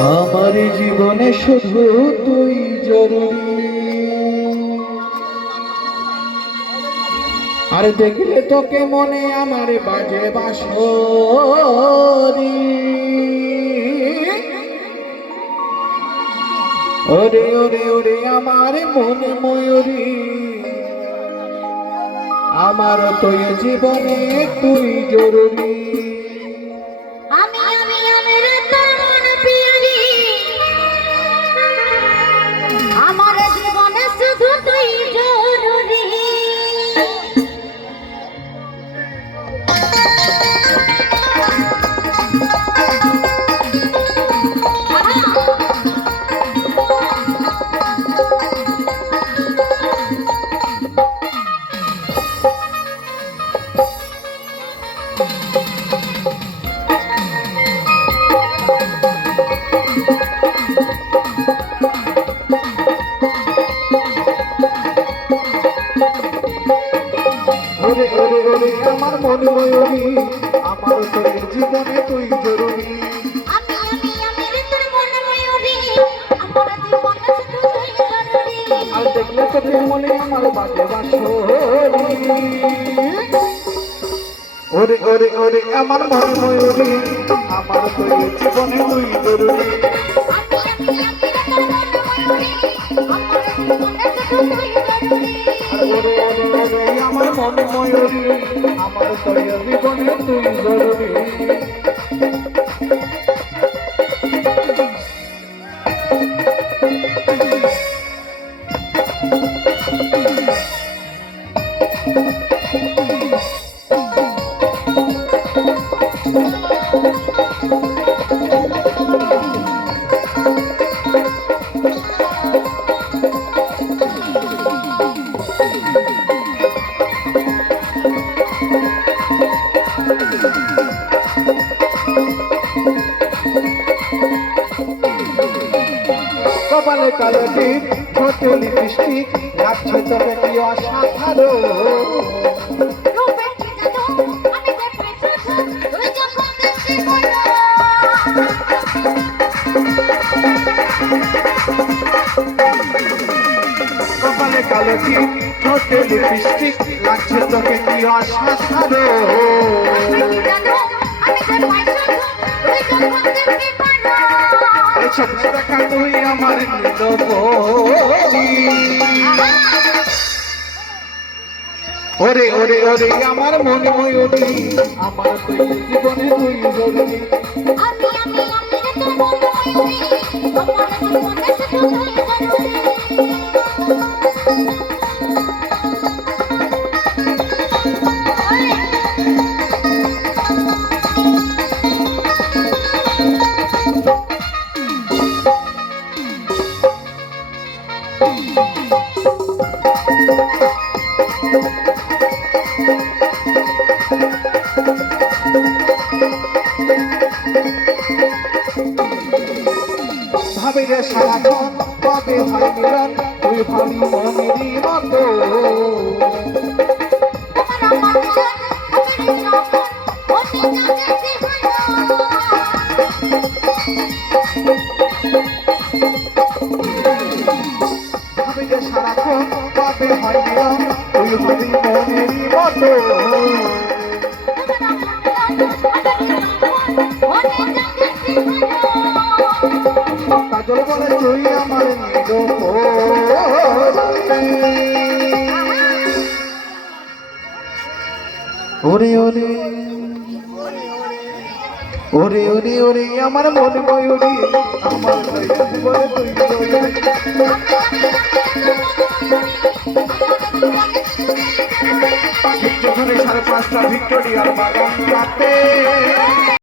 আমার জীবনে শুধু তুই জরুরি। আর দেখলে তোকে মনে আমার বাজে বাঁশরি। ওরে ওরে ওরে আমার মন ময়ূরী, আমার তুই জীবনে তুই জরুরি। আমার জীবনে শুধু তুই জরুরি। ওরে ওরে ওরে আমার মন ময়ূরী, আমার তোর জীবনে তুই জরুরি। আর দেখলে তোকে মনে আমার বাজে বাঁশরি। ওরে ওরে ওরে আমার মন ময়ূরী, আমার তোর জীবনে তুই জরুরি। ওরে ওরে ওরে আমার মন ময়ূরী, আমার তোর জীবনে তুই জরুরি। কপালে কালো টিপ, ঠোঁটে লিপস্টিক, লাগছে তোকে কি অসাধারণ। কপালে কালো টিপ, ঠোঁটে লিপস্টিক, লাগছে তোকে কি অসাধারণ। স্বপ্ন দেখা তুই আমার নীলপরি। ওরে ওরে ওরে আমার মন ময়ূরী, আমার তুই জীবনে তুই জরুরি। ভাবে রে সারাক্ষণ কবে হয় মিলন, তুই ভাবি মনেরই মতো। ভাবে রে সারাক্ষণ কবে হয় মিলন, তুই ভাবি মনেরই মতো। কাজল বলে তুই আমার ওরে ওরে ওরে ওরে ওরে আমার মন ময়ূরী, আমার বলে তুই যখন 5:30 ভিক্টোরিয়ার বাগান রাতে।